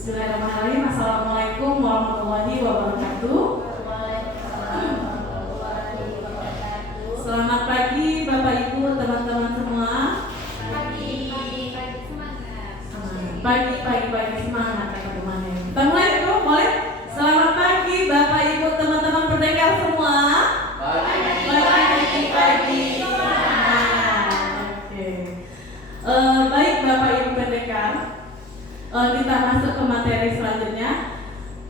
Bismillahirrahmanirrahim. Assalamualaikum warahmatullahi wabarakatuh. Selamat pagi Bapak Ibu, teman-teman semua. Pagi semangat. Pagi semangat kata temannya. Kita mulai dulu, boleh? Selamat pagi Bapak Ibu, teman-teman pendengar semua. Pagi semangat. Oke. Baik Bapak Ibu pendengar. Kita masuk ke materi selanjutnya,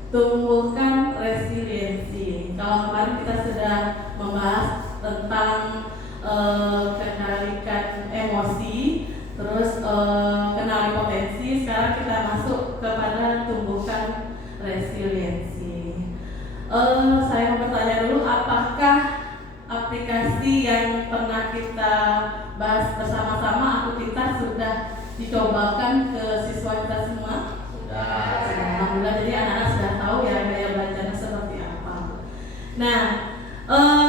tumbuhkan resiliensi. Kalau kemarin kita sudah membahas tentang kendalikan emosi, terus kenali potensi. Sekarang kita masuk kepada tumbuhkan resiliensi. Saya mau bertanya dulu, apakah aplikasi yang pernah kita bahas bersama-sama aktivitas sudah dicobakan ke siswa kita semua? Sudah. Alhamdulillah, jadi anak-anak sudah tahu ya gaya belajarnya seperti apa. Nah,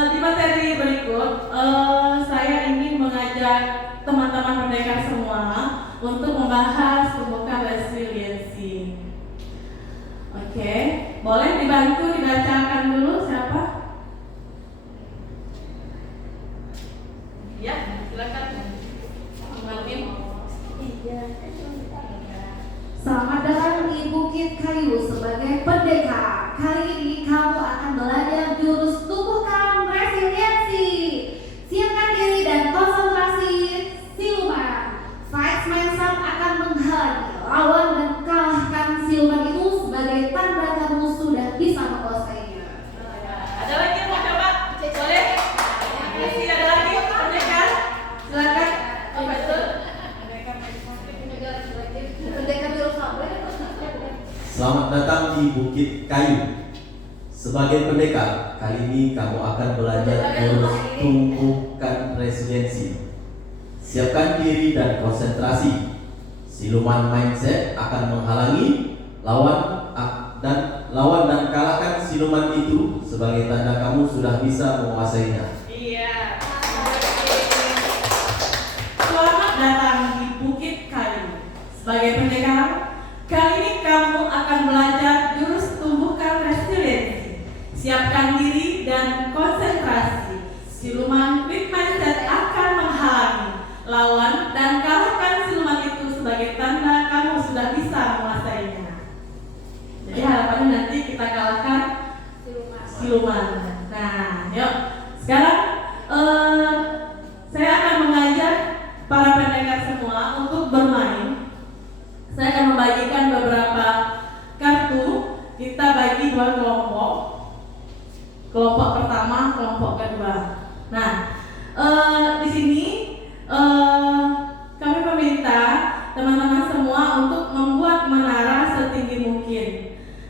di materi berikut saya ingin mengajak teman-teman pendengar semua untuk membahas tumbuhkan resiliensi. Oke, boleh dibantu dibacakan dulu siapa? Ya, silakan. Selamat datang di Bukit Kayu sebagai pendekar. Kali ini kamu akan belajar jurus tumbuhkan resiliensi. Siapkan diri dan konsentrasi. Siluman Fight Mindset akan menghalangi lawan dan kalahkan siluman itu sebagai tanda kamu sudah bisa menguasainya. Ada lagi yang mau coba? Boleh? Masih ada lagi pendekar? Silakan. Apa itu? Selamat datang di Bukit Kayu. Sebagai pendekar, kali ini kamu akan belajar jurus tumbuhkan resiliensi. Siapkan diri dan konsentrasi. Siluman mindset akan menghalangi lawan dan kalahkan siluman itu sebagai tanda kamu sudah bisa menguasainya. Iya. Selamat datang di Bukit Kayu. Sebagai pendekar, kali ini kamu akan belajar jurus tumbuhkan resiliensi. Siapkan diri dan konsentrasi. Siluman fixed mindset akan menghalangi lawan dan kalahkan siluman itu sebagai tanda kamu sudah bisa menguasainya. Jadi harapannya nanti kita kalahkan siluman. Nah, yuk. Sekarang saya akan mengajak para pendengar semua untuk bermain. Saya akan membagikan beberapa kartu. Kita bagi dua kelompok. Kelompok pertama, kelompok kedua. Nah, di sini kami meminta teman-teman semua untuk membuat menara setinggi mungkin.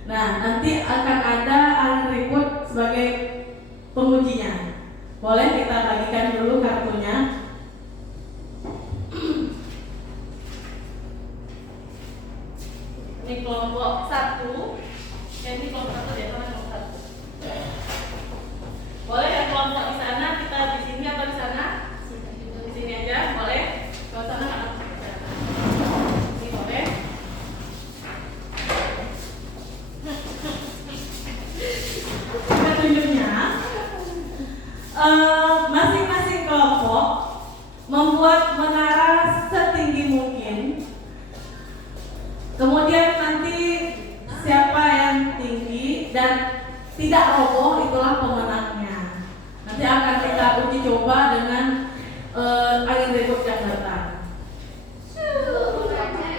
Nah, nanti akan ada ahli ribut sebagai pengujinya. Boleh kita bagikan dulu kartunya. Ini kelompok 1. Ini kelompok 1 ya, mana kelompok 1? Boleh ya kelompok di sana, kita di sini atau di sana? Di sini aja, boleh? Kalau sana nggak masuk. Ini boleh? Tunjuknya, masing-masing kelompok membuat menara setinggi mungkin. Kemudian nanti siapa yang tinggi dan tidak roboh itulah pemenangnya. Nanti akan kita uji coba dengan angin ribut yang datang.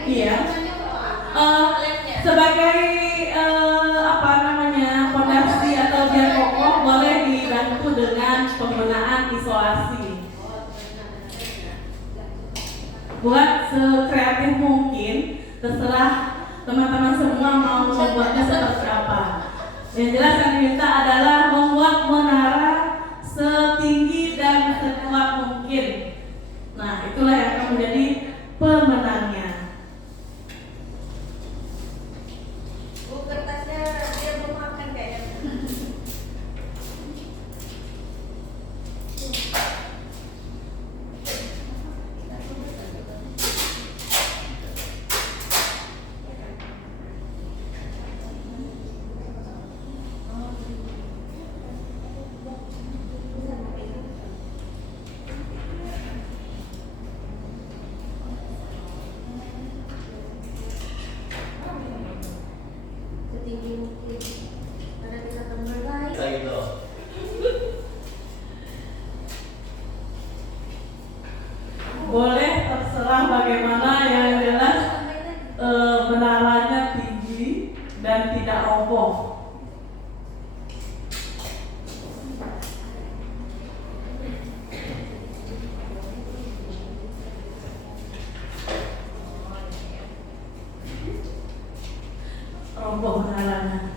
Iya. Sebagai fondasi atau biar kokoh, boleh dibantu dengan penggunaan isolasi. Buat sekreatif mungkin, terserah teman-teman semua mau membuatnya seperti apa. Yang jelas yang diminta adalah membuat menara setinggi dan sekuat mungkin. Nah, itulah yang akan menjadi pemenangnya. Bu, kertasnya dia belum makan kayaknya. roboh menaranya.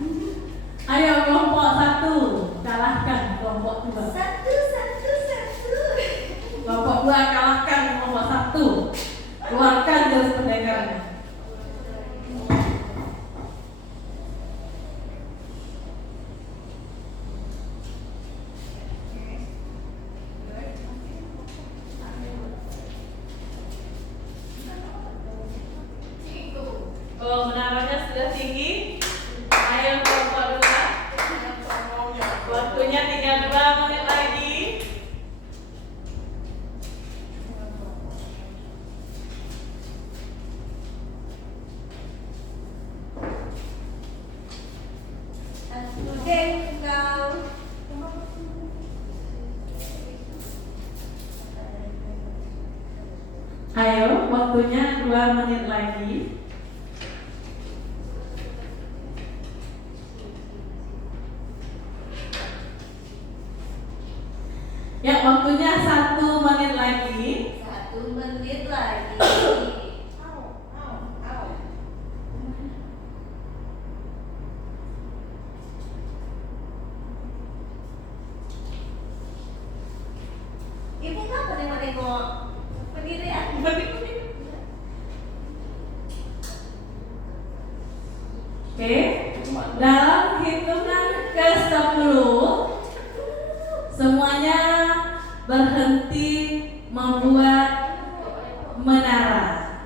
Ayo kelompok 1 kalahkan kelompok 2. Satu. Kelompok 2 kalahkan kelompok 1. Keluarkan jurus pendekarnya. Oh, menaranya sudah tinggi. Ayo kelompok 2. Waktunya tinggal 2 menit lagi. Ayo, waktunya 2 menit lagi. Ya, waktunya 1 menit lagi. 1 menit lagi. Ibu kapan yang nengok pendirian? Oke, dalam hitungan ke-10 semuanya berhenti membuat menara.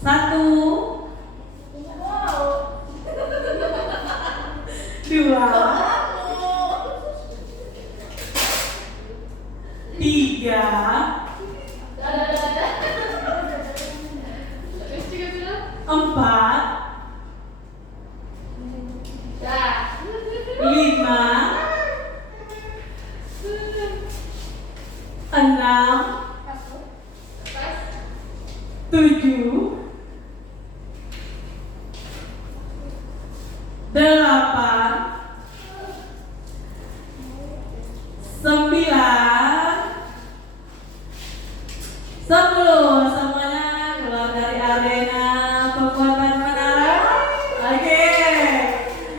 1, 2, 3, 4, 5, 6, 7, 8, 9, 10. Semuanya keluar dari arena pembuatan menara. Oke,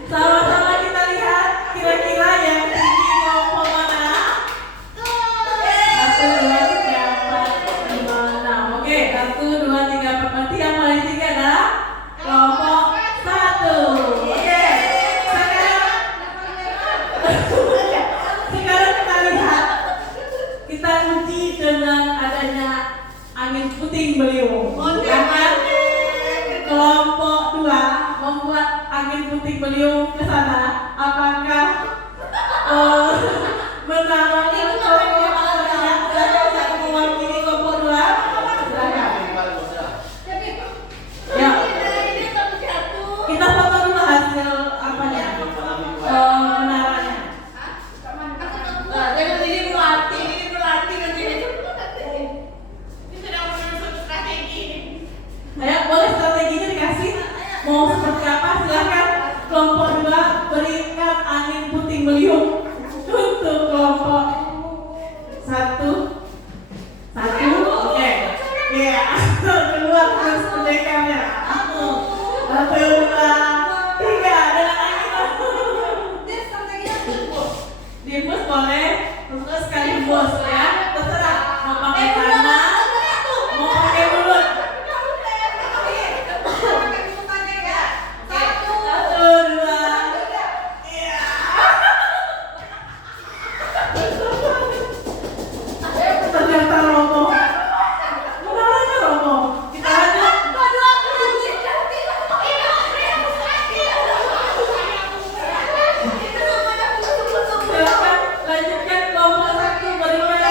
sama-sama kita lihat kira-kira yang tinggi kelompok mana. 1, 2, 3, 4, 5, 6. Oke, 1, 2, 3, 4. Berarti yang paling tinggi adalah kelompok 1. Oke, sekarang kita lihat, kita uji dengan adanya angin puting beliung. Karena kelompok 2 membuat angin puting beliung ke sana. Apakah menaranya kelompok mewakili kelompok 2? Silakan. Ya, kita foto dulu hasil apanya, menaranya. Jangan ini berlatih nanti. Ayo, boleh strateginya dikasih. Mau seperti apa? Silakan. Kelompok 2 berikan angin puting beliung untuk kelompok 1. Oke. Iya. Keluar terus pendekarnya. 1, 2, 3. Dengan angin. Diembus boleh. Terus sekali bos ya. Terserah. Mau pakai tangan, mau pakai mulut. 1, 2, iya. Ternyata roboh. Menaranya roboh. Kita lanjut. Silakan lanjutkan kelompok 1 berikutnya.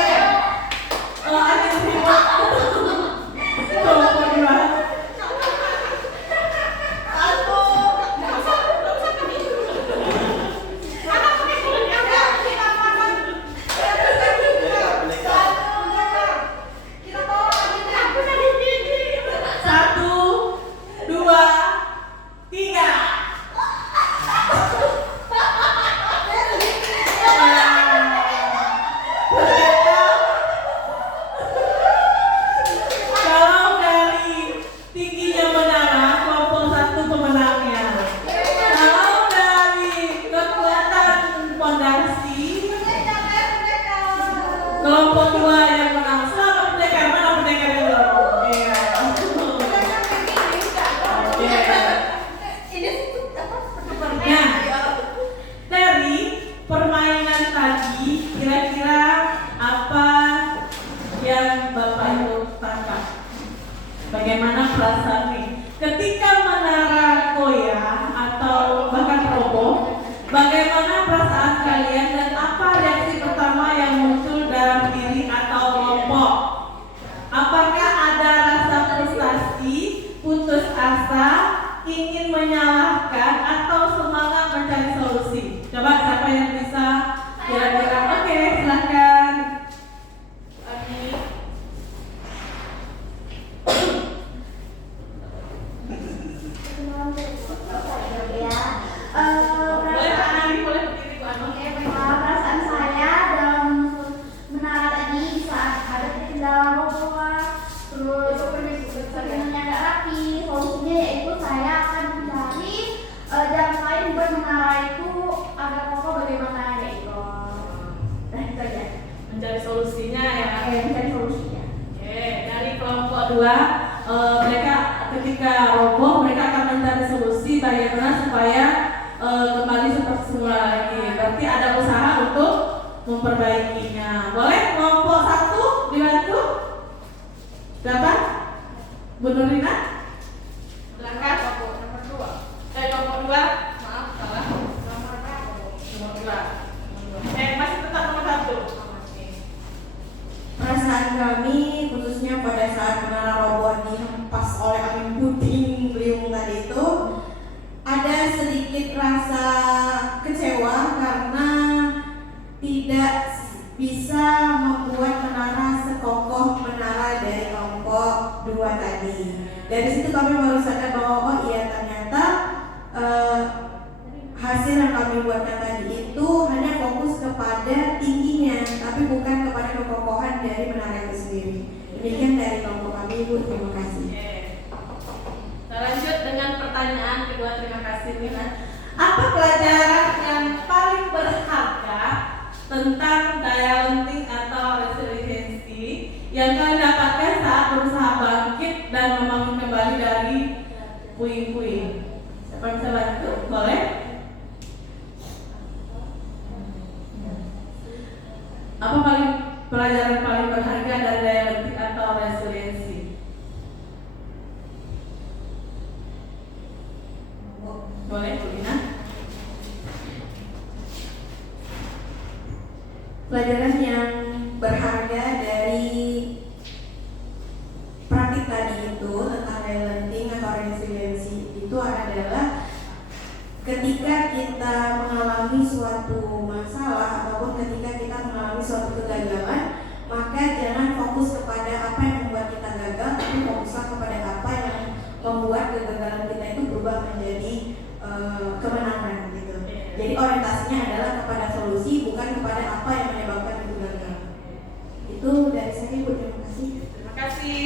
Bagaimana perasaan nih ketika menara goyah atau bahkan roboh? Bagaimana perasaan kalian dan apa reaksi pertama yang muncul dalam diri atau kelompok? Apakah ada rasa frustasi, putus asa, ingin menyalahkan, atau semangat mencari solusi? Coba siapa yang bisa kira-kira? Oke, silakan. Boleh Ani, boleh berdiri Bu Ani. Perasaan saya dalam menara tadi saat ada kendala roboh, terus sebenarnya nggak rapi, solusinya yaitu saya akan mencari jalan lain buat menara itu agar kokoh bagaimana yaitu. Nah itu aja. Mencari solusinya ya. Mencari solusinya. Oke, dari kelompok 2, mereka ketika roboh mereka akan mencari solusi bagaimana supaya kembali seperti semula lagi. Berarti ada usaha untuk memperbaikinya. Boleh kelompok 1 dibantu? Berapa? Bu Nurina? Silakan. Nomor 2. Kelompok 2. Maaf, salah. Nomor 2. Masih tetap nomor 1. Perasaan kami khususnya pada saat menara roboh dihempas oleh angin puting beliung tadi itu ada sedikit rasa kecewa karena tidak bisa membuat menara sekokoh menara dari kelompok 2 tadi. Dari situ kami baru sadar bahwa oh iya ternyata hasil yang kami buatkan tadi itu hanya fokus kepada tingginya, tapi bukan kepada kekokohan dari menara itu sendiri. Demikian dari kelompok kami, Bu. Terima kasih. Kita lanjut dengan pertanyaan kedua. Terima kasih, Nina. Apa pelajaran yang paling berharga tentang daya lenting atau resiliensi yang kalian dapatkan saat berusaha bangkit dan membangun kembali dari puing-puing? Siapa bisa bantu? Boleh? Apa pelajaran paling berharga dari daya lenting atau resiliensi? Boleh, Bu Lina? Pelajaran yang berharga dari praktik tadi itu tentang daya lenting atau resiliensi itu adalah ketika kita mengalami suatu masalah ataupun ketika kita mengalami suatu kegagalan, maka jangan fokus kepada apa yang membuat kita gagal, tapi fokuslah kepada apa yang membuat kegagalan kita itu berubah menjadi kemenangan gitu. Jadi orientasinya adalah kepada solusi, bukan kepada apa yang menyebabkan itu gagal. Itu dari saya, Bu. Terima kasih. Terima kasih.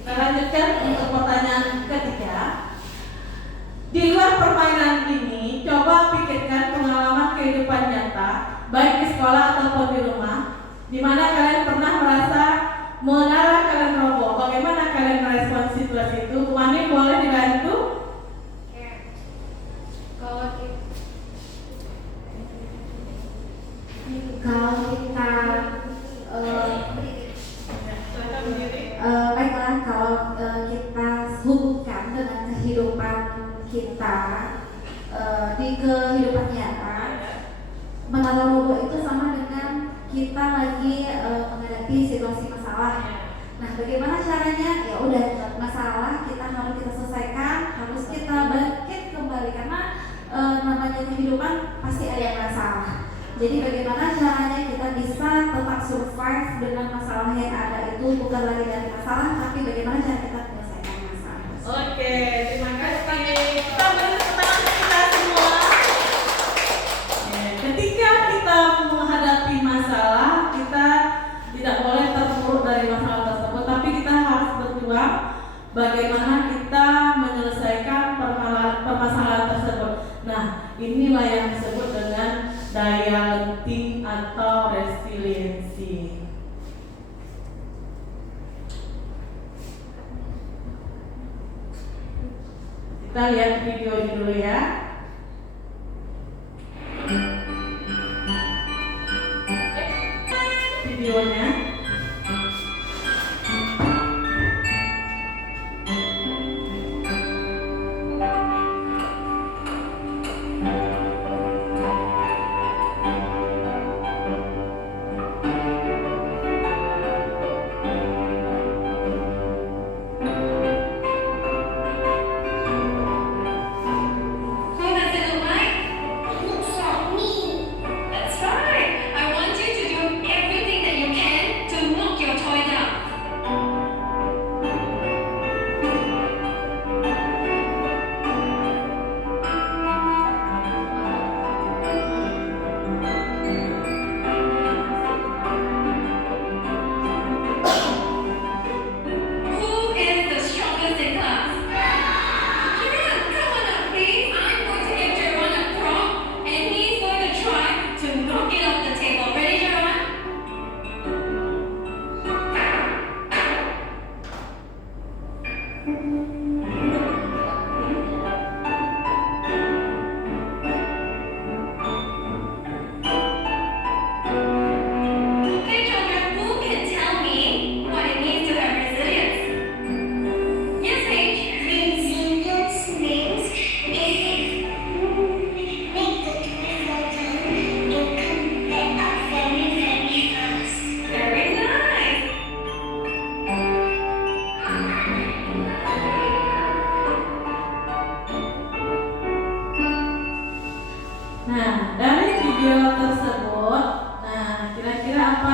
Kita lanjutkan untuk pertanyaan ketiga. Di luar permainan ini, coba pikirkan pengalaman kehidupan nyata, baik di sekolah ataupun di rumah, di mana kalian pernah merasa menara kalian roboh. Bagaimana kalian merespons situasi itu? Bu Ani, boleh dibantu? Kalau kita baiklah, kalau kita hubungkan dengan kehidupan kita di kehidupan nyata, menara roboh itu sama dengan kita lagi menghadapi situasi masalah. Nah, bagaimana caranya? Ya udah, masalah kita harus kita selesaikan, harus kita bangkit kembali karena namanya kehidupan pasti ada yang masalah. Jadi bagaimana caranya kita bisa tetap survive dengan masalah yang ada itu bukan lagi dari masalah, tapi bagaimana cara kita menyelesaikan masalah. Oke, terima kasih. Kita beri tepuk tangan untuk kita semua. Ketika kita menghadapi masalah, kita tidak boleh terpuruk dari masalah tersebut, tapi kita harus berjuang bagaimana kita menyelesaikan permasalahan tersebut. Nah, inilah yang disebut dengan daya lenting atau resiliensi. Kita lihat videonya dulu ya. Videonya.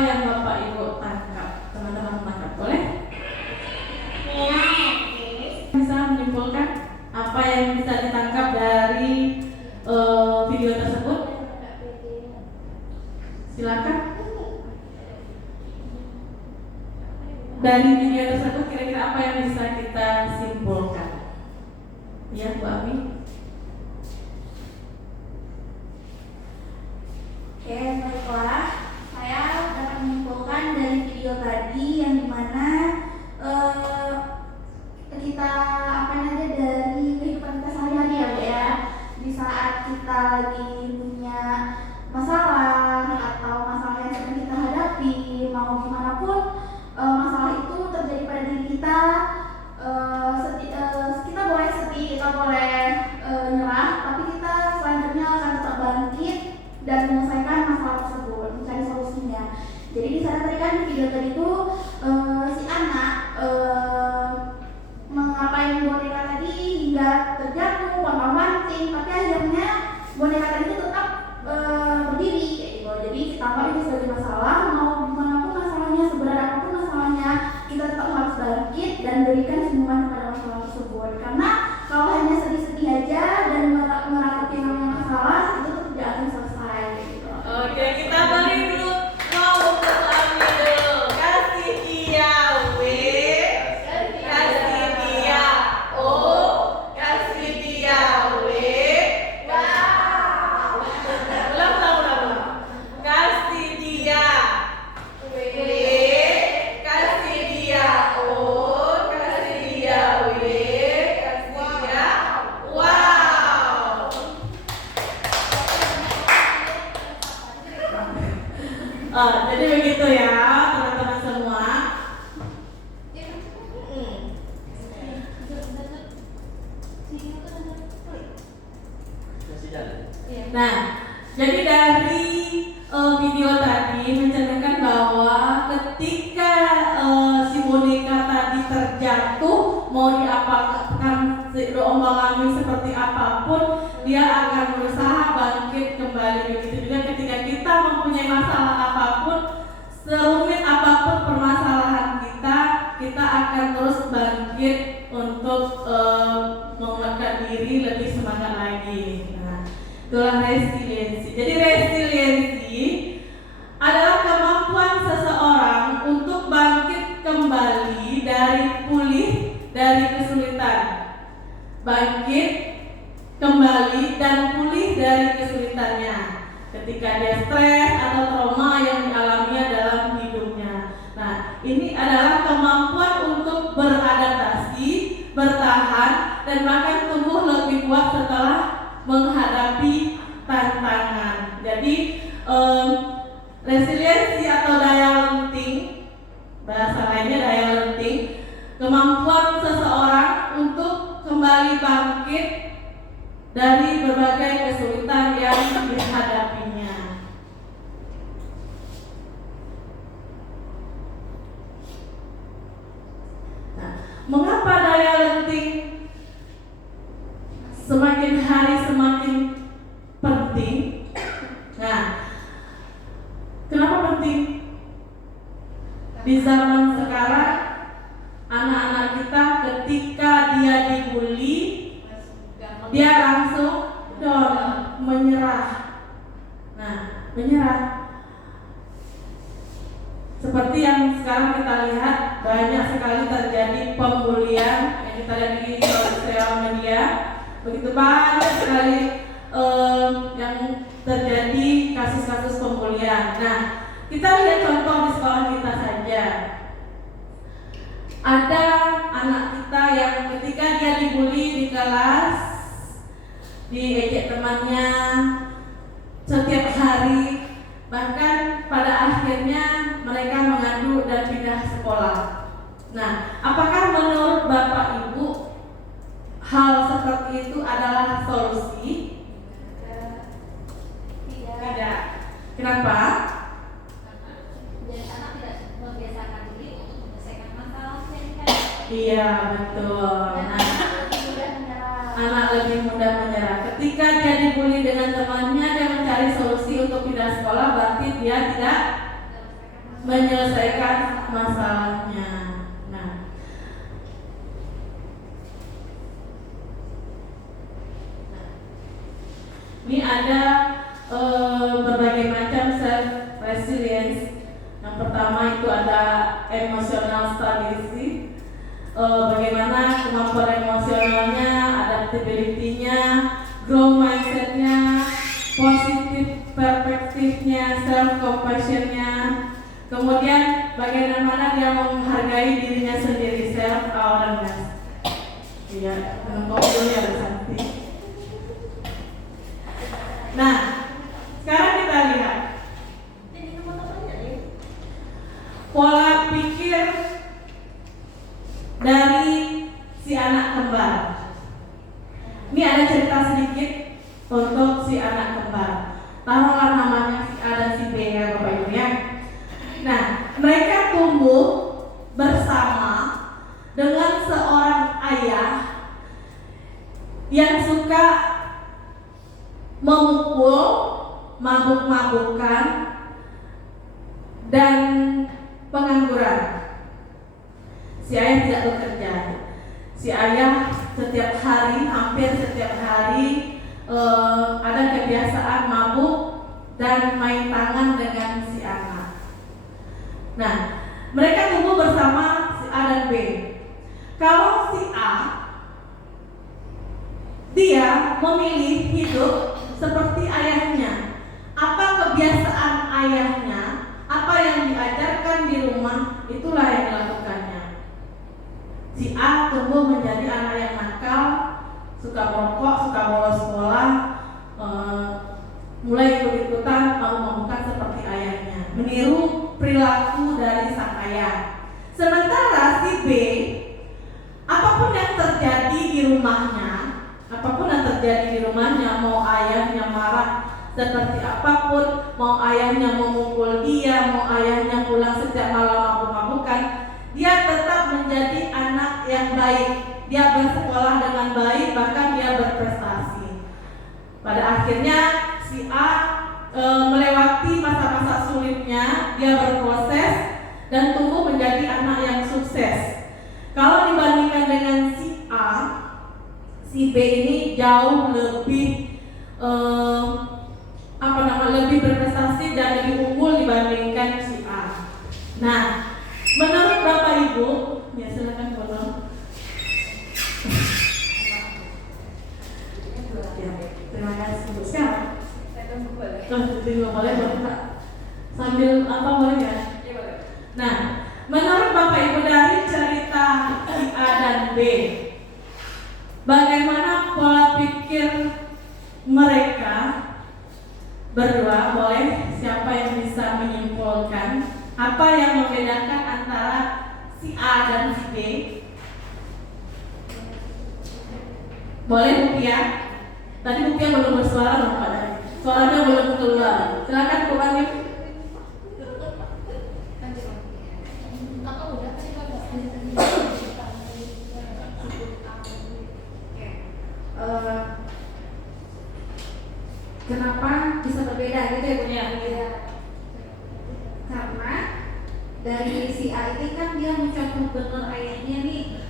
yang Bapak Ibu tangkap? Teman-teman tangkap, boleh? Bisa menyimpulkan apa yang bisa ditangkap dari video tersebut? Silakan. Dari video tersebut kira-kira apa yang bisa kita simpulkan? Ya, Bu Abi. Oke, baiklah. Saya dapat menyimpulkan dari video tadi yang dimana kita apa aja dari kehidupan kita sehari-hari ya, Bu ya. Di saat kita lagi punya masalah atau masalah yang sedang kita hadapi, mau gimana pun masalah itu terjadi pada diri kita, kita boleh sedih, kita boleh nyerah, tapi kita selanjutnya akan tetap bangkit dan menyelesaikan masalah tersebut, mencari solusinya. Jadi di sana tadi kan di video tadi itu si anak mengapain boneka tadi hingga terjatuh, pontang-panting, tapi akhirnya boneka tadi itu tetap berdiri kayak gitu. Jadi kita anggap itu sebagai masalah, mau gimana pun masalahnya, seberat apapun masalahnya, kita tetap harus bangkit dan berikan senyuman kepada masalah tersebut. Karena kalau hanya sedih-sedih aja dan meratapi yang namanya masalah, itu tidak akan selesai gitu. Oke, kita beri dulu mau terlebih dulu. Kasih dia W, kasih dia O, kasih dia W. Wow. Ulang. Kasih dia W, kasih dia O, kasih dia W, kasih dia wow. Jadi begitu ya teman-teman semua. Nah, jadi dari video tadi mencerminkan bahwa ketika si boneka tadi terjatuh, mau diapakan diombang-ambing seperti apapun, dia akan berusaha bangkit kembali. Begitu juga ketika kita mempunyai masalah apapun, serumit apapun permasalahan kita akan terus bangkit untuk menguatkan diri, lebih semangat lagi. Nah, itulah resiliensi. Jadi resiliensi adalah kemampuan seseorang untuk bangkit kembali dari pulih dari kesulitan. Bangkit kembali dan pulih dari kesulitannya ketika dia stres atau trauma yang dialaminya dalam hidupnya. Nah, ini adalah kemampuan untuk beradaptasi, bertahan, dan bahkan tumbuh lebih kuat setelah menghadapi tantangan. Jadi resiliensi atau daya lenting, bahasa lainnya daya lenting, kemampuan seseorang untuk kembali bangkit dari berbagai kesulitan yang dihadapinya. Nah, mengapa daya lenting semakin hari semakin penting? Nah, kenapa penting? Di zaman sekarang anak-anak kita ketika dia dibully, dia langsung down, menyerah. Nah, menyerah. Seperti yang sekarang kita lihat, banyak sekali terjadi pembulian yang kita lihat di sosial media. Begitu banyak sekali yang terjadi kasus-kasus pembulian. Nah, kita lihat contoh di sekolah kita saja. Ada anak kita yang ketika dia dibully di kelas, diejek temannya setiap hari, bahkan pada akhirnya mereka mengadu dan pindah sekolah. Nah, apakah menurut Bapak Ibu hal seperti itu adalah solusi? Tidak. Kenapa? Dan anak tidak membiasakan diri untuk menyelesaikan masalah yang Iya, betul. Nah, anak lebih mudah menyerah. Ketika dia dibully dengan temannya, dia mencari solusi untuk pindah sekolah, berarti dia tidak menyelesaikan masalahnya. Nah, ini ada berbagai macam self resilience. Yang pertama itu ada emotional stability, bagaimana kemampuan emosionalnya, adaptability-nya, growth mindset-nya, positive perspektifnya, self compassion-nya. Kemudian bagaimana dia menghargai dirinya sendiri, self awareness. Iya, dengan kopinya ada cantik. Nah, sekarang kita lihat pola pikir dari si anak kembar. Ini ada cerita sedikit untuk si anak kembar. Taruhlah namanya si A dan si B ya Bapak Ibu ya. Nah, mereka tumbuh bersama dengan seorang ayah yang suka memukul, mabuk-mabukan, dan pengangguran. Si ayah tidak bekerja. Si ayah setiap hari, hampir setiap hari ada kebiasaan mabuk dan main tangan dengan si anak. Nah, mereka tumbuh bersama si A dan B. Kalau si A, dia memilih hidup seperti ayahnya. Apa kebiasaan ayahnya, apa yang diajarkan di rumah, itulah yang dilakukannya. Si A tumbuh menjadi anak yang nakal, suka merokok, suka bolos sekolah, mulai ikut-ikutan mabuk-mabukan seperti ayahnya, meniru perilaku dari sang ayah. Sementara si B, apapun yang terjadi di rumahnya, mau ayahnya marah seperti apapun, mau ayahnya memukul dia, mau ayahnya pulang setiap malam mabuk-mabukan, dia tetap menjadi anak yang baik. Dia bersekolah dengan baik, bahkan dia berprestasi. Pada akhirnya si A melewati masa-masa sulitnya, dia berproses dan tumbuh menjadi anak yang sukses. Kalau dibandingkan dengan si A, si B ini jauh lebih lebih berprestasi dan lebih unggul dibandingkan si A. Nah, menurut Bapak Ibu, ya silakan foto. Ya, terima kasih Bu. Sekarang, boleh Pak. Sambil apa boleh ya? Nah, menurut Bapak Ibu dari cerita si A dan B, bagaimana pola pikir mereka berdua? Boleh siapa yang bisa menyimpulkan apa yang membedakan antara si A dan si B? Boleh Bu Pia? Tadi Bu Pia belum bersuara loh Pak. Suaranya belum keluar. Silakan Bu Ani. Kenapa bisa berbeda gitu ya punya? Karena dari si A ini kan dia mencontoh benar ayahnya nih,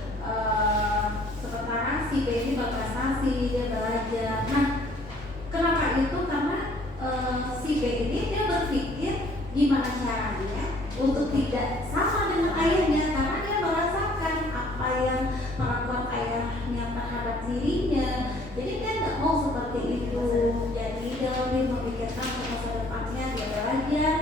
sementara si B ini berprestasi, dia belajar. Nah, kenapa itu? Karena si B ini dia berpikir gimana caranya untuk tidak sama dengan ayahnya, karena dia merasakan apa yang perlakuan ayahnya terhadap dirinya. Jadi dia nggak mau seperti itu. Jadi dia lebih memikirkan ke masa depannya, dia belajar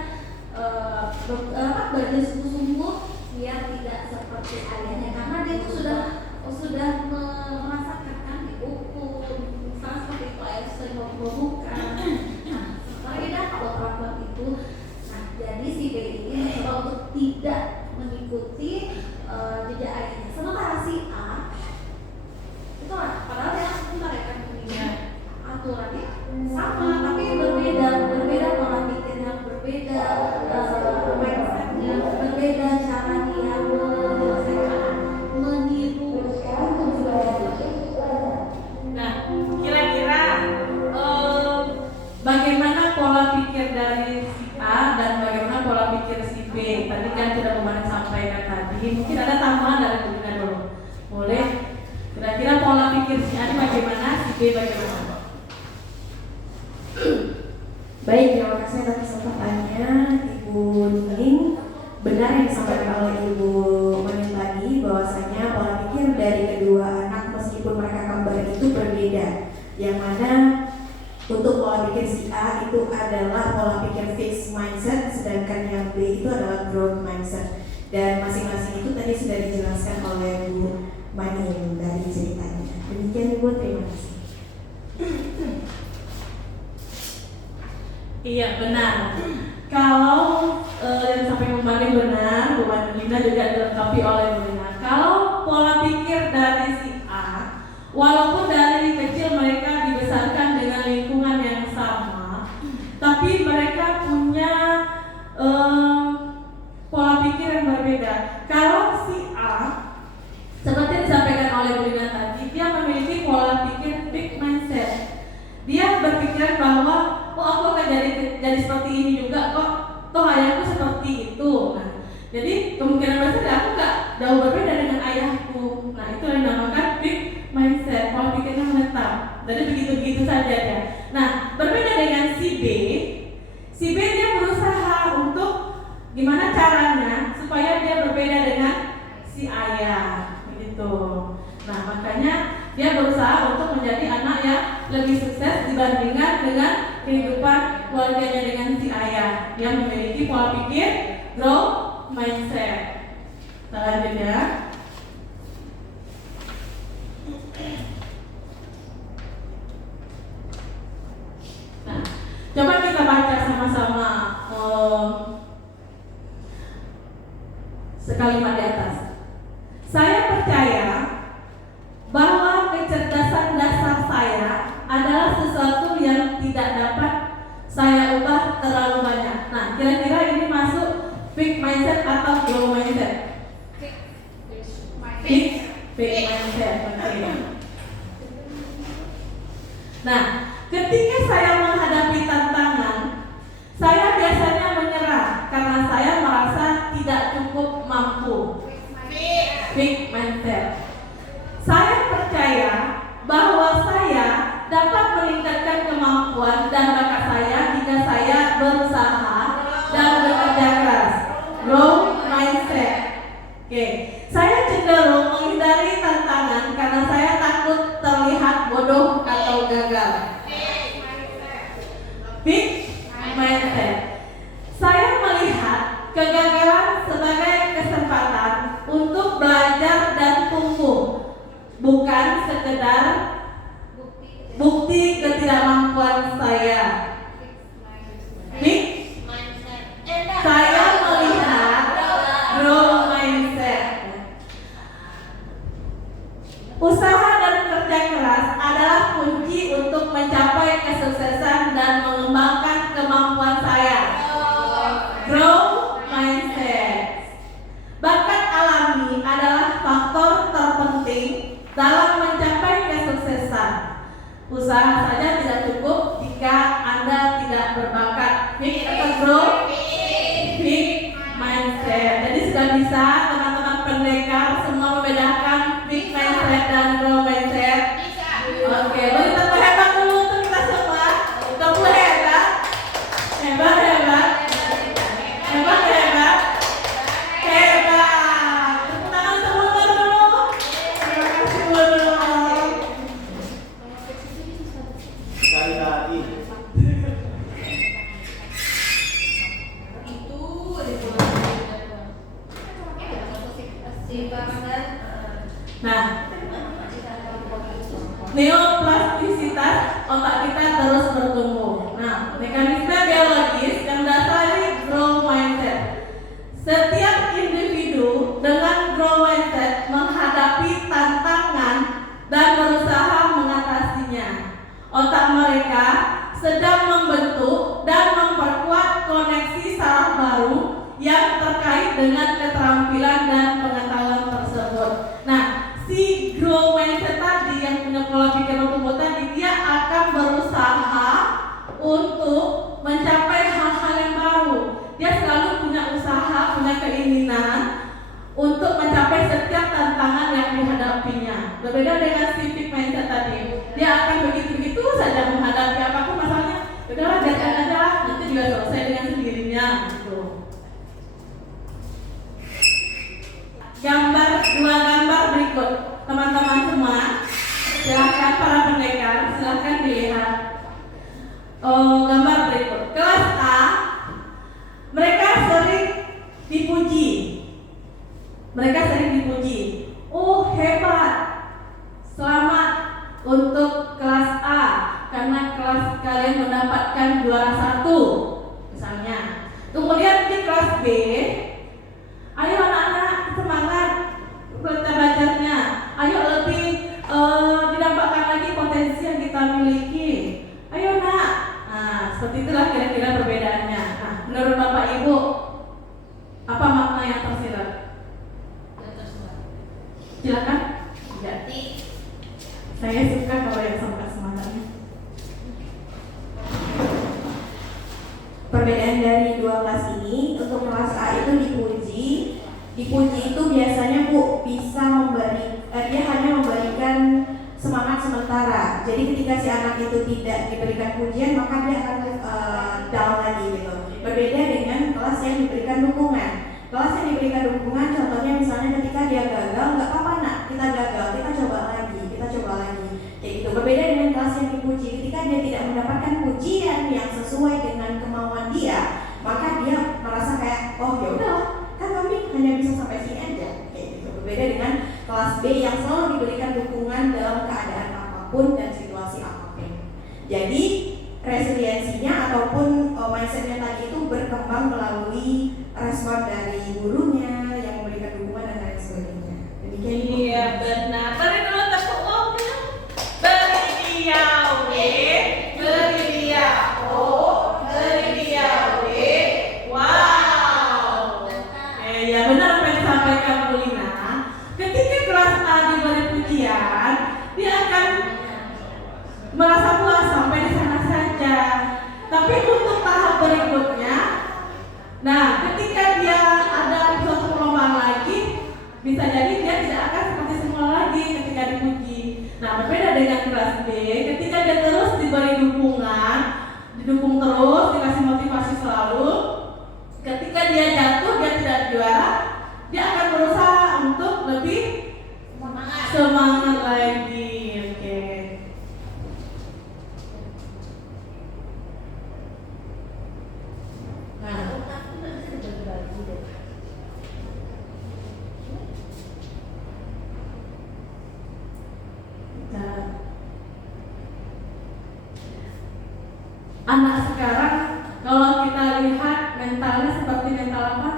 belajar sungguh-sungguh biar tidak seperti ayahnya, karena dia itu sudah merasakan kan dihukum, misalnya seperti itu ayah sering membuka. Nah, sekarang dia dapat perlakuan itu. Nah, jadi si B ini mencoba untuk tidak mengikuti jejak ayahnya. Sementara si A itu padahal dia mereka punya aturannya sama, tapi berbeda pola pikirnya, berbeda mindsetnya, berbeda cara dia menyelesaikan, meniru. Nah, kira-kira bagaimana pola pikir dari si A dan bagaimana pola pikir si B? tadi kan sudah kemarin sampaikan tadi. Mungkin ada tambahan dari Bu Lina dulu. Boleh? Kira-kira pola pikir si A bagaimana, si B bagaimana? Baik, terima kasih atas kesempatannya Ibu Nining. Benar yang disampaikan oleh Ibu Manin tadi bahwasanya pola pikir dari kedua anak meskipun mereka kembar itu berbeda. Yang mana untuk pola pikir si A itu adalah pola pikir fixed mindset, sedangkan yang B itu adalah growth mindset. Dan masing-masing itu tadi sudah dijelaskan oleh Bu Manin dari ceritanya. Demikian Ibu, terima kasih. Iya benar. Kalau yang sampai kemarin benar, Bu Lina juga dilengkapi oleh Bu Lina. Kalau pola pikir dari si A, walaupun dari kecil mereka dibesarkan dengan lingkungan yang sama, tapi mereka punya pola pikir yang berbeda. Kalau si A, seperti disampaikan oleh Bu Lina tadi, dia memiliki pola pikir fixed mindset. Dia berpikiran bahwa aku akan jadi seperti ini juga kok, toh ayahku seperti itu. Nah, jadi kemungkinan besar aku gak jauh berbeda dengan ayahku. Nah, itu yang dinamakan fixed mindset, pola pikirnya menetap. Jadi begitu-begitu saja ya. Nah, berbeda dengan si B dia berusaha untuk gimana caranya supaya dia berbeda dengan si ayah, begitu. Nah, makanya dia berusaha untuk menjadi anak yang lebih sukses dibandingkan dengan kehidupan keluarganya dengan si ayah yang memiliki pola pikir growth mindset. Kita lanjut ya. Nah, coba kita baca sama-sama sekalimat di atas. Saya percaya bahwa kecerdasan dasar saya adalah sesuatu yang tidak dapat saya ubah terlalu banyak. Nah, kira-kira ini masuk fixed mindset atau growth mindset? Fixed mindset. Okay. Nah, ketika saya menghadapi tantangan, saya biasanya menyerah karena saya merasa tidak cukup mampu. Fixed mindset. Saya percaya bahwa saya dapat meningkatkan kemampuan dan bakat saya jika saya berusaha dan bekerja keras. Growth mindset. Oke, saya cenderung menghindari tantangan karena saya takut terlihat bodoh atau gagal. Fixed mindset. Saya melihat kegagalan sebagai kesempatan untuk belajar dan tumbuh, bukan sekedar bukti ketidakmampuan saya. Saya melihat growth mindset. Usaha dan kerja keras adalah kunci untuk mencapai kesuksesan dan mengembangkan kemampuan saya. Growth mindset. Bakat alami adalah faktor terpenting dalam mencapai kesuksesan. Usaha saja tidak cukup jika Anda tidak berbakat. Fixed atau growth? Fixed mindset. Jadi sudah bisa teman-teman pendekar semua membedakan fixed mindset dan growth mindset? Oke, boleh tepuk hebat dulu untuk kita semua. Tepuk hebat. Hebat. Tepuk tangan untuk Bunda dulu. Terima kasih Bunda. Sekali lagi. Nah, neuroplastisitas otak kita terus bertumbuh. Nah, mekanisme biologis yang mendasari growth mindset. Setiap individu dengan growth mindset menghadapi tantangan dan berusaha mengatasinya. Otak mereka sedang membentuk dan memperkuat koneksi saraf baru yang terkait dengan keterampilan dan pengetahuan tersebut. Nah, si growth mindset tadi yang punya pola pikir tumbuh tadi, dia akan berusaha untuk mencapai hal-hal yang baru. Dia selalu punya usaha, punya untuk mencapai setiap tantangan yang dihadapinya. Berbeda dengan civic mindset tadi, dia akan begitu-begitu saja menghadapi apapun masalahnya. Udahlah, biarkan aja lah, nanti juga selesai dengan sendirinya gitu. Dua gambar berikut, teman-teman semua, silahkan para pendekar, silahkan dilihat. Gambar berikut, kelas A, mereka sering dipuji. Oh hebat, selamat untuk kelas A karena kelas kalian mendapatkan juara 1 misalnya. Kemudian di kelas B, ayo anak-anak semangat belajarnya, ayo lebih didapatkan lagi potensi yang kita miliki. Ayo nak, nah seperti itulah kira-kira perbedaannya. Nah, menurut Bapak Ibu, apa makna yang tersirat? Silakan. Jadi, saya suka kalau yang sampai semangatnya. Perbedaan dari dua kelas ini, untuk kelas A itu dipuji itu biasanya Bu bisa dia hanya memberikan semangat sementara. Jadi ketika si anak itu tidak diberikan pujian, maka dia akan down lagi gitu. Berbeda dengan kelas yang diberikan dukungan. Kelas yang diberikan dukungan, contohnya misalnya ketika dia gagal, nggak apa-apa nak, kita gagal, kita coba lagi, kayak gitu. Berbeda dengan kelas yang dipuji, ketika dia tidak mendapatkan pujian yang sesuai dengan kemauan dia, maka dia merasa kayak, oh ya udahlah, kan kami hanya bisa sampai sini aja, kayak gitu. Berbeda dengan kelas B yang selalu diberikan dukungan dalam keadaan apapun dan situasi apapun. Jadi resiliensinya ataupun mindsetnya tadi itu berkembang melalui respon dari gurunya yang memberikan dukungan dan lain sebagainya. Demikian. Iya benar. Beri dulu tepuk tangan. Beri dia W, beri dia O, beri dia W. Wow. Ya benar apa yang disampaikan Bu Lina. Ketika kelas A diberi pujian, dia akan merasa puas sampai di sana saja. Tapi untuk tahap berikutnya, nah ketika dia ada suatu perlombaan lagi, bisa jadi dia tidak akan seperti semula lagi ketika dipuji. Nah berbeda dengan kelas B, ketika dia terus diberi dukungan, didukung terus, dikasih motivasi selalu, ketika dia jatuh, dia tidak juara, dia akan berusaha untuk lebih semangat lagi. Oke. Anak sekarang kalau kita lihat mentalnya seperti mental apa?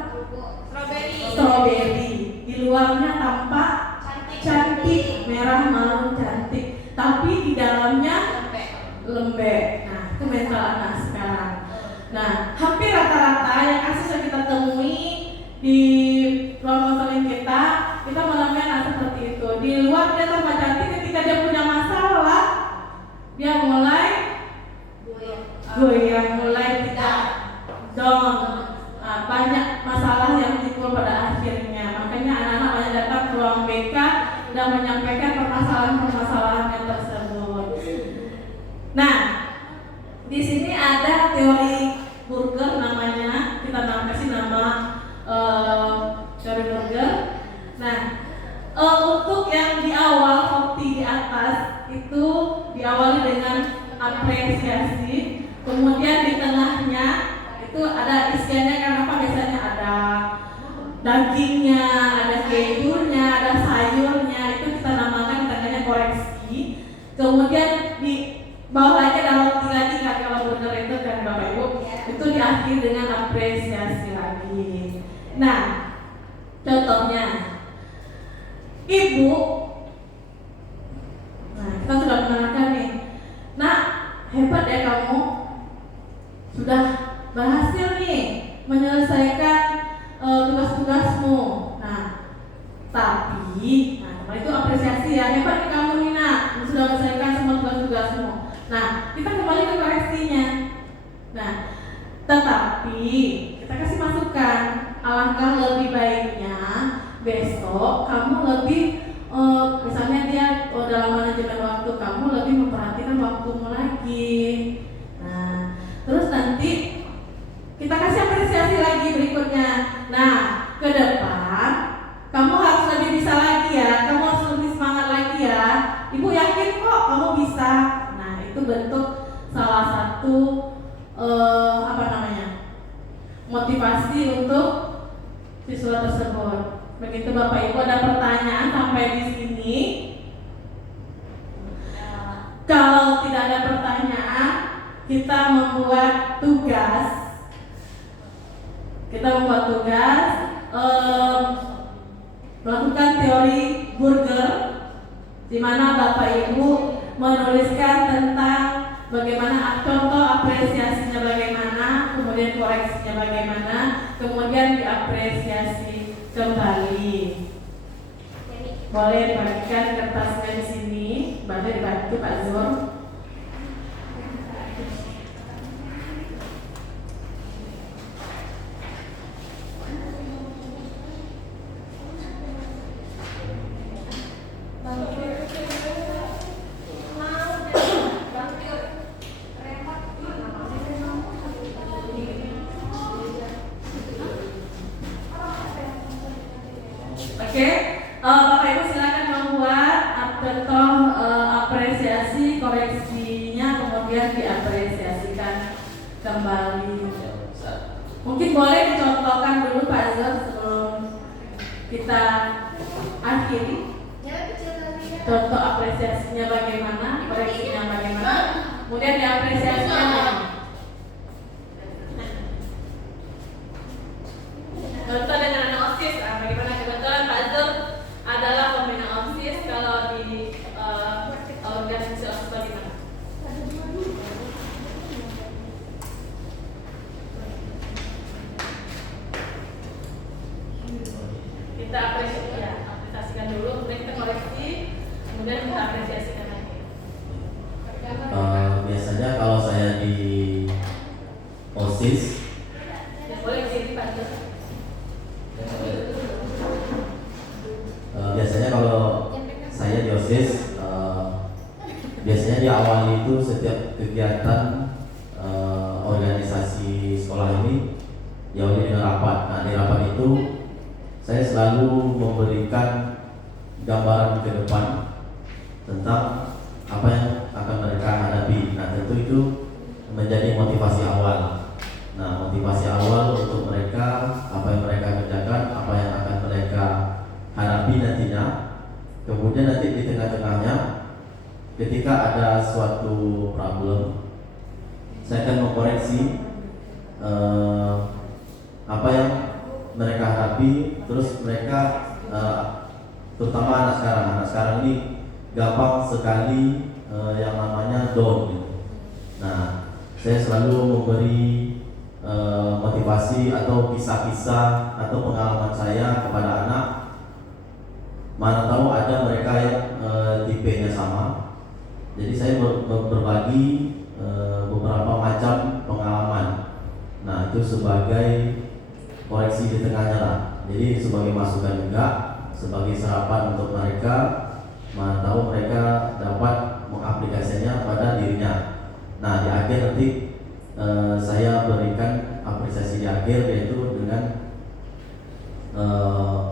Strawberry. Di luarnya tampak cantik, merah malu cantik, tapi di dalamnya lembek. Nah, itu mental anak sekarang. Nah, hampir rata-rata yang kasus yang kita temui di ruang konseling kita mengalami anak seperti itu. Di luar dia tampak cantik, ketika dia punya masalah, dia mulai goyang, mulai tidak down. Banyak masalah yang timbul pada akhirnya. Makanya anak-anak banyak datang ke ruang BK dan menyampaikan permasalahan-permasalahan tersebut. Nah, di sini ada teori Burger namanya, kita kasih nama teori Burger. Nah, untuk yang di awal opti di atas itu diawali dengan apresiasi, kemudian di tengahnya itu ada isiannya kan apa, biasanya ada dagingnya, ada kejunya, ada sayurnya, itu kita namakan tandanya koreksi. Kemudian di bawah lagi ada roti lagi kan, kalau benar itu kan Bapak Ibu, itu diakhiri dengan apresiasi lagi. Nah, contohnya Ibu, nah kita sudah menerangkan nih, nak hebat ya kamu, sudah berhasil nih menyelesaikan tugas-tugasmu. Nah, tapi, nah itu apresiasi ya, hebat nih kamu nih nak, sudah menyelesaikan semua tugas-tugasmu. Nah, kita kembali ke koreksinya. Nah, tetapi kita kasih masukan, alangkah lebih baiknya besok kamu lebih misalnya dia dalam manajemen waktu kamu lebih memperhatikan waktumu lagi. Nah, terus nanti kita kasih apresiasi lagi berikutnya. Nah, ke depan kamu harus lebih bisa lagi ya, kamu harus lebih semangat lagi ya. Ibu yakin kok kamu bisa. Nah, itu bentuk salah satu motivasi untuk siswa tersebut. Begitu Bapak Ibu, ada pertanyaan sampai di sini? Kalau tidak ada pertanyaan, kita membuat tugas. Melakukan teori burger, di mana Bapak Ibu menuliskan tentang bagaimana contoh apresiasinya bagaimana, kemudian koreksinya bagaimana, kemudian diapresiasi kembali. Boleh dibagikan kertasnya di sini, boleh dibantu Pak Zur. Bapak Ibu silakan membuat contoh apresiasi, koreksinya kemudian diapresiasikan kembali. Mungkin boleh dicontohkan dulu Pak Zur sebelum kita akhiri. Contoh apresiasinya bagaimana, koreksinya bagaimana, kemudian diapresiasikan. Contoh dengan anak OSIS, bagaimana kebetulan Pak Zur adalah pembina OSIS. Kalau di organisasi OSIS bagaimana? Kita apresiasikan dulu, kemudian kita koreksi, kemudian kita apresiasikan lagi. Biasanya kalau saya di OSIS, boleh sini Pak Zur. Biasanya kalau saya di OSIS, biasanya di awal itu setiap kegiatan organisasi sekolah ini diawali dengan rapat. Nah, di rapat itu saya selalu memberikan gambaran ke depan tentang apa yang akan mereka hadapi. Nah, tentu itu menjadi motivasi awal. Nah, motivasi awal untuk mereka, apa yang mereka kerjakan, apa yang akan mereka hadapi nantinya. Kemudian nanti di tengah-tengahnya, ketika ada suatu problem, saya akan mengkoreksi apa yang mereka hadapi. Terus mereka, terutama anak sekarang ini gampang sekali yang namanya down gitu. Nah, saya selalu memberi motivasi atau kisah-kisah atau pengalaman saya kepada anak. Mana tahu ada mereka yang tipenya sama. Jadi saya berbagi beberapa macam pengalaman. Nah, itu sebagai koreksi di tengahnya lah. Jadi sebagai masukan juga, sebagai sarapan untuk mereka. Mana tahu mereka dapat mengaplikasikannya pada dirinya. Nah, di akhir nanti saya berikan apresiasi di akhir, yaitu dengan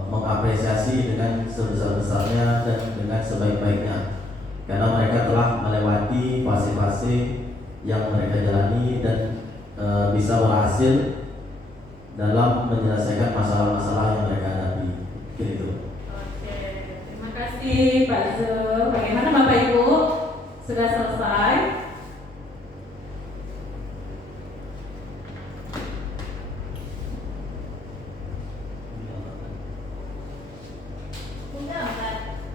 mengapresiasi dengan sebesar-besarnya dan dengan sebaik-baiknya, karena mereka telah melewati fase-fase yang mereka jalani dan bisa berhasil dalam menyelesaikan masalah-masalah yang mereka hadapi. Gitu. Oke, terima kasih Pak Zur. Bagaimana Bapak Ibu? Sudah selesai?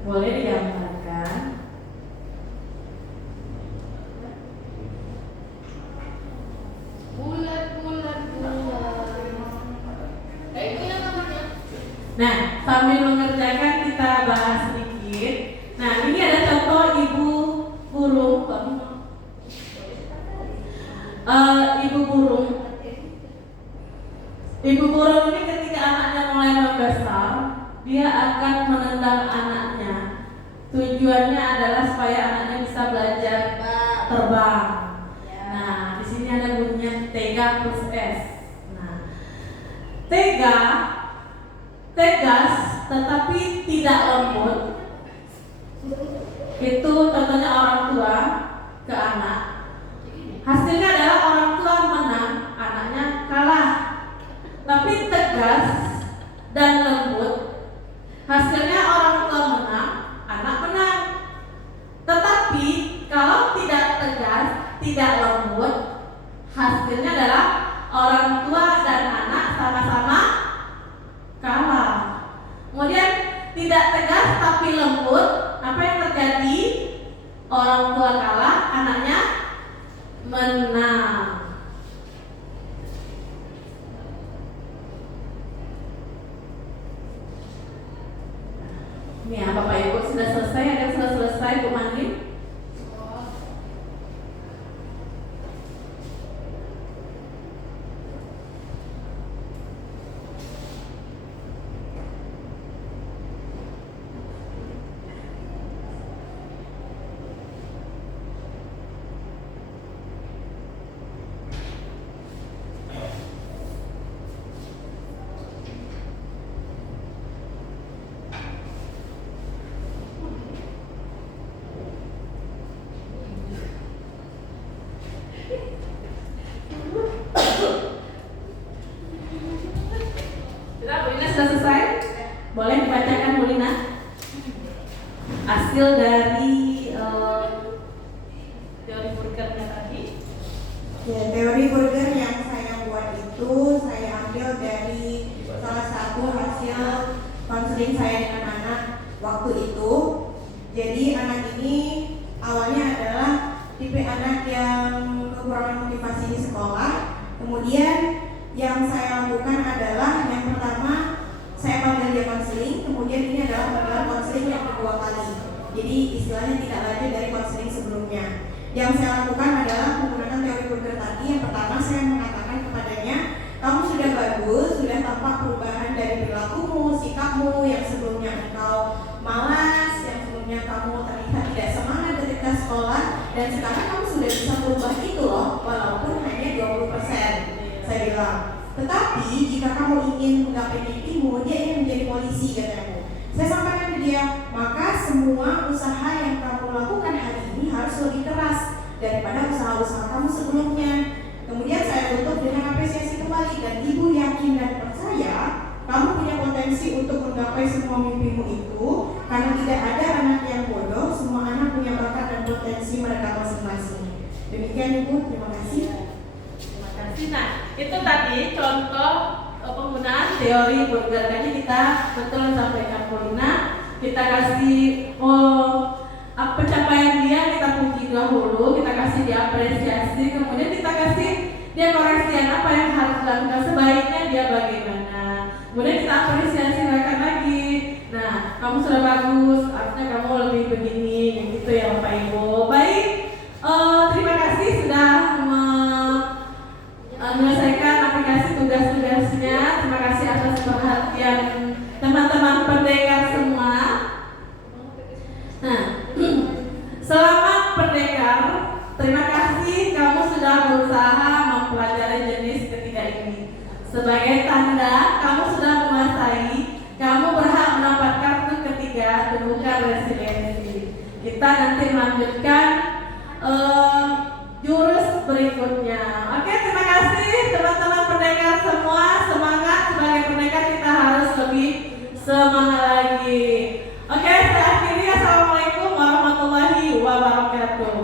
Boleh digambarkan. Bulat. Itu yang namanya. Nah, sambil mengerjakan kita bahas sedikit. Nah, ini ada contoh ibu burung. Ibu burung ini ketika anaknya mulai membesar, dia dia akan menendang anaknya. Tujuannya adalah supaya anaknya bisa belajar terbang. Nah, di sini ada bunyinya tega plus S. Nah, tega, tegas, tetapi tidak lembut. Itu contohnya orang tua ke anak. Hasilnya adalah orang tua menang, anaknya kalah. Tapi tegas dan lembut, hasilnya orang tua menang, anak menang. Tetapi kalau tidak tegas, tidak lembut, hasilnya adalah orang tua dan anak sama-sama kalah. Kemudian tidak tegas tapi lembut, apa yang terjadi? Orang tua kalah, anaknya menang. Ini ya, Bapak Ibu sudah selesai, ada yang sudah selesai Bu Mandi? Sudah selesai? Boleh dibacakan Bu Lina? Hasil dari teori Burgernya tadi. Ya, teori burger yang saya buat itu saya ambil dari salah satu hasil konseling saya dengan anak waktu itu. Jadi anak ini awalnya adalah tipe anak yang kekurangan motivasi di sekolah. Kemudian yang saya lakukan adalah yang pertama saya panggil dia konseling, kemudian ini adalah panggilan konseling yang kedua kali. Jadi istilahnya tidak lanjut dari konseling sebelumnya. Yang saya lakukan adalah menggunakan teori Burger tadi. Yang pertama saya mengatakan kepadanya, kamu sudah bagus, sudah tampak perubahan dari perilakumu, sikapmu yang sebelumnya engkau malas, yang sebelumnya kamu terlihat tidak semangat ketika sekolah, dan sekarang kamu sudah bisa berubah itu loh, walaupun hanya 20%. Saya bilang, tetapi jika kamu ingin menggapai mimpimu, dia ingin menjadi polisi katanya. Saya sampaikan ke dia, maka semua usaha yang kamu lakukan hari ini harus lebih keras daripada usaha-usaha kamu sebelumnya. Kemudian saya tutup dengan apresiasi kembali, dan ibu yakin dan percaya kamu punya potensi untuk menggapai semua mimpimu itu, karena tidak ada anak yang bodoh, semua anak punya bakat dan potensi mereka masing-masing. Demikian Ibu, terima kasih. Nah, itu tadi contoh penggunaan teori Burger. Jadi kita betul sampaikan Polina, kita kasih pencapaian dia, kita puji dahulu, kita kasih dia apresiasi, kemudian kita kasih dia koreksian apa yang harus dilakukan, sebaiknya dia bagaimana. Kemudian kita apresiasi mereka lagi. Nah, kamu sudah bagus, harusnya kamu lebih begini, gitu ya Bapak Ibu. Baik, terima kasih sudah menyelesaikan aplikasi tugas-tugasnya. Terima kasih atas perhatian teman-teman pendekar semua. Nah, selamat pendekar. Terima kasih kamu sudah berusaha mempelajari jenis ketiga ini. Sebagai tanda kamu sudah menguasai, kamu berhak mendapat kartu ketiga, tumbuhkan resiliensi. Kita nanti melanjutkan jurus berikutnya. Oke, terima kasih teman-teman pendekar semua. Semangat, sebagai pendekar kita harus lebih semangat lagi. Oke, saya akhiri. Assalamualaikum warahmatullahi wabarakatuh.